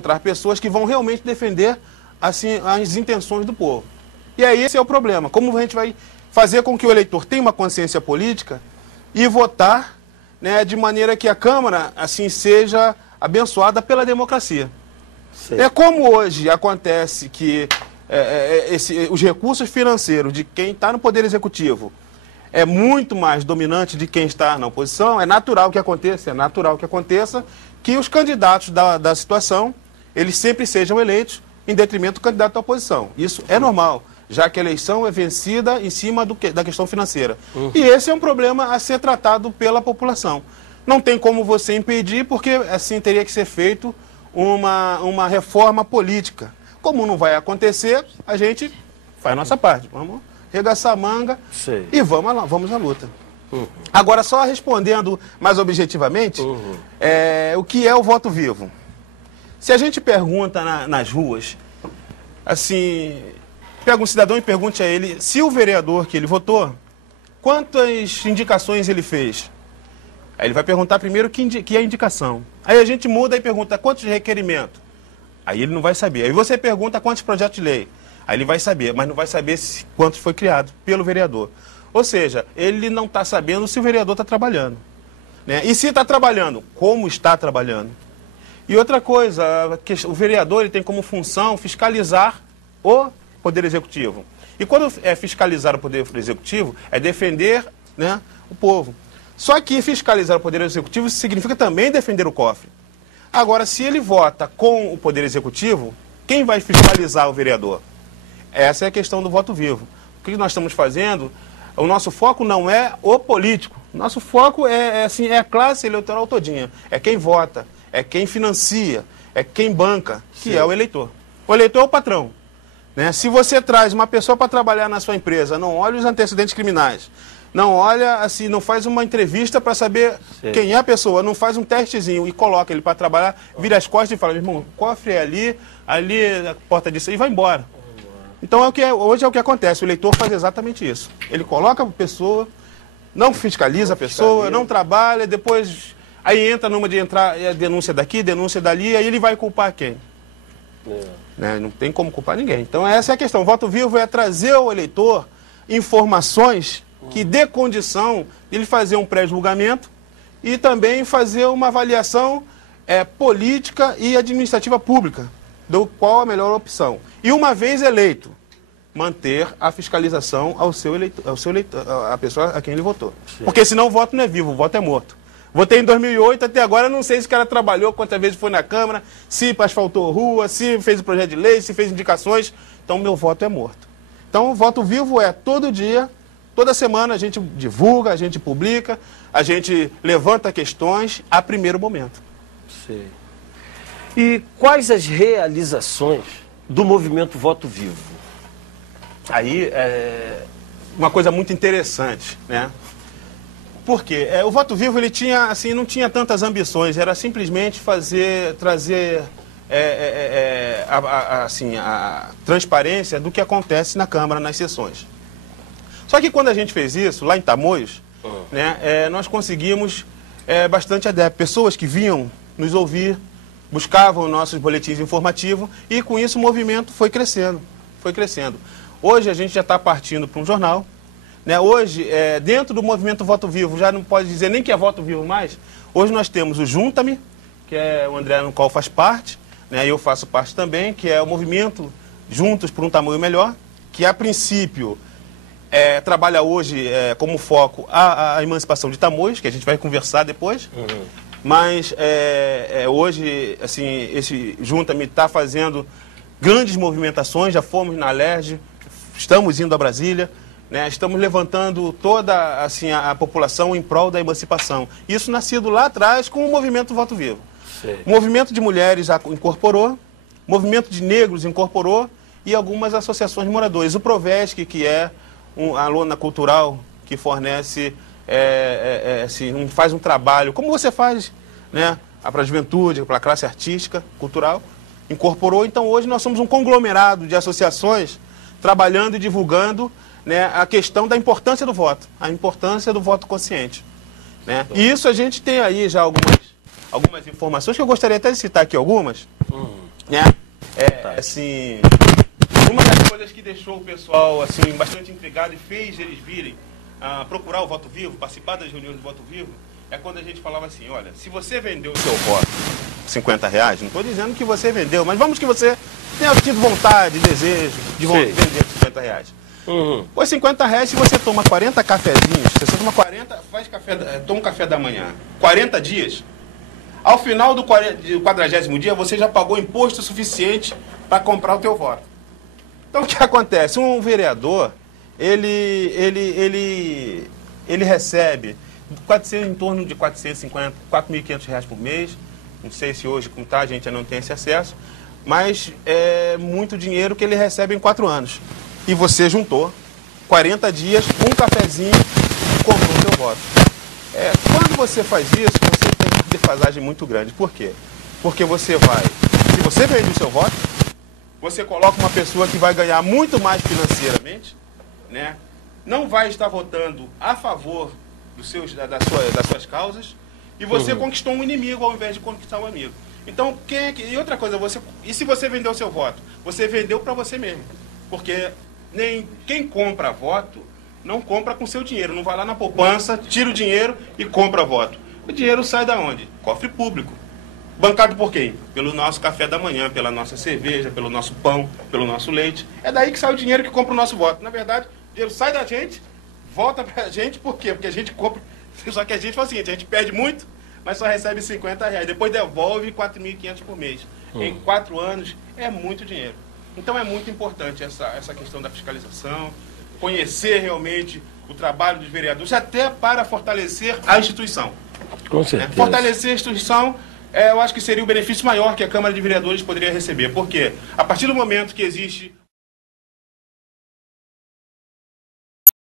encontrar pessoas que vão realmente defender assim, as intenções do povo. E aí esse é o problema. Como a gente vai fazer com que o eleitor tenha uma consciência política e votar, né, de maneira que a Câmara assim seja abençoada pela democracia. Sim. É como hoje acontece que os recursos financeiros de quem está no Poder Executivo é muito mais dominante de quem está na oposição, é natural que aconteça que os candidatos da situação, eles sempre sejam eleitos em detrimento do candidato da oposição. Isso é normal, já que a eleição é vencida em cima da questão financeira. E esse é um problema a ser tratado pela população. Não tem como você impedir, porque assim teria que ser feito uma reforma política. Como não vai acontecer, a gente faz a nossa parte. Vamos regaçar a manga e vamos à luta. Agora, só respondendo mais objetivamente, o que é o voto vivo? Se a gente pergunta nas ruas, assim, pega um cidadão e pergunte a ele se o vereador que ele votou, quantas indicações ele fez? Aí ele vai perguntar primeiro que é a indicação. Aí a gente muda e pergunta quantos requerimentos? Aí ele não vai saber. Aí você pergunta quantos projetos de lei? Aí ele vai saber, mas não vai saber quantos foi criado pelo vereador. Ou seja, ele não está sabendo se o vereador está trabalhando, né? E se está trabalhando, como está trabalhando? E outra coisa, o vereador ele tem como função fiscalizar o Poder Executivo. E quando é fiscalizar o Poder Executivo, é defender, né, o povo. Só que fiscalizar o Poder Executivo significa também defender o cofre. Agora, se ele vota com o Poder Executivo, quem vai fiscalizar o vereador? Essa é a questão do voto vivo. O que nós estamos fazendo, o nosso foco não é o político. Nosso foco é a classe eleitoral todinha. É quem vota, é quem financia, é quem banca, que é o eleitor. O eleitor é o patrão, né? Se você traz uma pessoa para trabalhar na sua empresa, não olha os antecedentes criminais, não olha, assim, não faz uma entrevista para saber quem é a pessoa, não faz um testezinho e coloca ele para trabalhar, vira as costas e fala, meu irmão, o cofre é ali a porta disso, e vai embora. Então hoje é o que acontece, o eleitor faz exatamente isso. Ele coloca a pessoa, não fiscaliza a pessoa, não trabalha, depois aí entra numa de entrar denúncia daqui, denúncia dali, aí ele vai culpar quem? Né? Não tem como culpar ninguém. Então essa é a questão. O voto vivo é trazer ao eleitor informações que dê condição de ele fazer um pré-julgamento e também fazer uma avaliação política e administrativa pública, do qual a melhor opção. E uma vez eleito, manter a fiscalização ao seu eleitor, a pessoa a quem ele votou. Porque senão o voto não é vivo, o voto é morto. Votei em 2008, até agora não sei se o cara trabalhou, quantas vezes foi na Câmara, se asfaltou rua, se fez o projeto de lei, se fez indicações. Então meu voto é morto. Então o voto vivo é todo dia, toda semana a gente divulga, a gente publica, a gente levanta questões a primeiro momento. Sei. E quais as realizações do movimento Voto Vivo? Aí é uma coisa muito interessante, né? Porque o Voto Vivo ele tinha, assim, não tinha tantas ambições, era simplesmente trazer a transparência do que acontece na Câmara, nas sessões. Só que quando a gente fez isso, lá em Tamoios, né, nós conseguimos bastante adeptos, pessoas que vinham nos ouvir, buscavam nossos boletins informativos e com isso o movimento foi crescendo, foi crescendo. Hoje a gente já está partindo para um jornal, né? Hoje, dentro do movimento Voto Vivo, já não pode dizer nem que é Voto Vivo mais, hoje nós temos o Junta-me, que é o André no qual faz parte, né? Eu faço parte também, que é o movimento Juntos por um Tamoio Melhor, que a princípio trabalha hoje como foco a emancipação de Tamoios, que a gente vai conversar depois. Mas hoje, assim, esse Junta-me está fazendo grandes movimentações, já fomos na Alerj, estamos indo a Brasília, né, estamos levantando toda assim, a população em prol da emancipação. Isso nascido lá atrás com o movimento Voto Vivo. O movimento de mulheres incorporou, o movimento de negros incorporou e algumas associações de moradores. O Provesc, que é a lona cultural que fornece... assim, faz um trabalho, como você faz, né, para a juventude, para a classe artística, cultural, incorporou. Então hoje nós somos um conglomerado de associações trabalhando e divulgando, né, a questão da importância do voto, a importância do voto consciente, né? E isso a gente tem aí já algumas informações, que eu gostaria até de citar aqui algumas, né? Assim, uma das coisas que deixou o pessoal assim bastante intrigado e fez eles virem procurar o voto vivo, participar das reuniões do voto vivo, é quando a gente falava assim, olha, se você vendeu o seu voto R$50, não estou dizendo que você vendeu, mas vamos que você tenha tido vontade, desejo de vender R$50. Por R$50, se você toma 40 cafezinhos, se você toma 40, toma um café da manhã, 40 dias, ao final do 40º dia, você já pagou imposto suficiente para comprar o teu voto. Então, o que acontece? Um vereador, ele recebe em torno de 450, R$4.500 por mês. Não sei se hoje, como está, a gente já não tem esse acesso, mas é muito dinheiro que ele recebe em 4 anos. E você juntou 40 dias, um cafezinho e comprou o teu voto. Quando você faz isso, você tem uma defasagem muito grande. Por quê? Porque se você vende o seu voto, você coloca uma pessoa que vai ganhar muito mais financeiramente, né? Não vai estar votando a favor das suas causas, e você conquistou um inimigo ao invés de conquistar um amigo. Então, e outra coisa, e se você vendeu o seu voto? Você vendeu para você mesmo. Porque quem compra voto não compra com seu dinheiro, não vai lá na poupança, tira o dinheiro e compra voto. O dinheiro sai da onde? Cofre público. Bancado por quem? Pelo nosso café da manhã, pela nossa cerveja, pelo nosso pão, pelo nosso leite. É daí que sai o dinheiro que compra o nosso voto. Na verdade, o dinheiro sai da gente, volta pra gente, por quê? Porque a gente compra, só que a gente faz o seguinte, a gente perde muito, mas só recebe R$50, depois devolve R$4.500 por mês. Em 4 anos, é muito dinheiro. Então é muito importante essa questão da fiscalização, conhecer realmente o trabalho dos vereadores, até para fortalecer a instituição. Com certeza. Fortalecer a instituição, eu acho que seria o benefício maior que a Câmara de Vereadores poderia receber. Porque a partir do momento que existe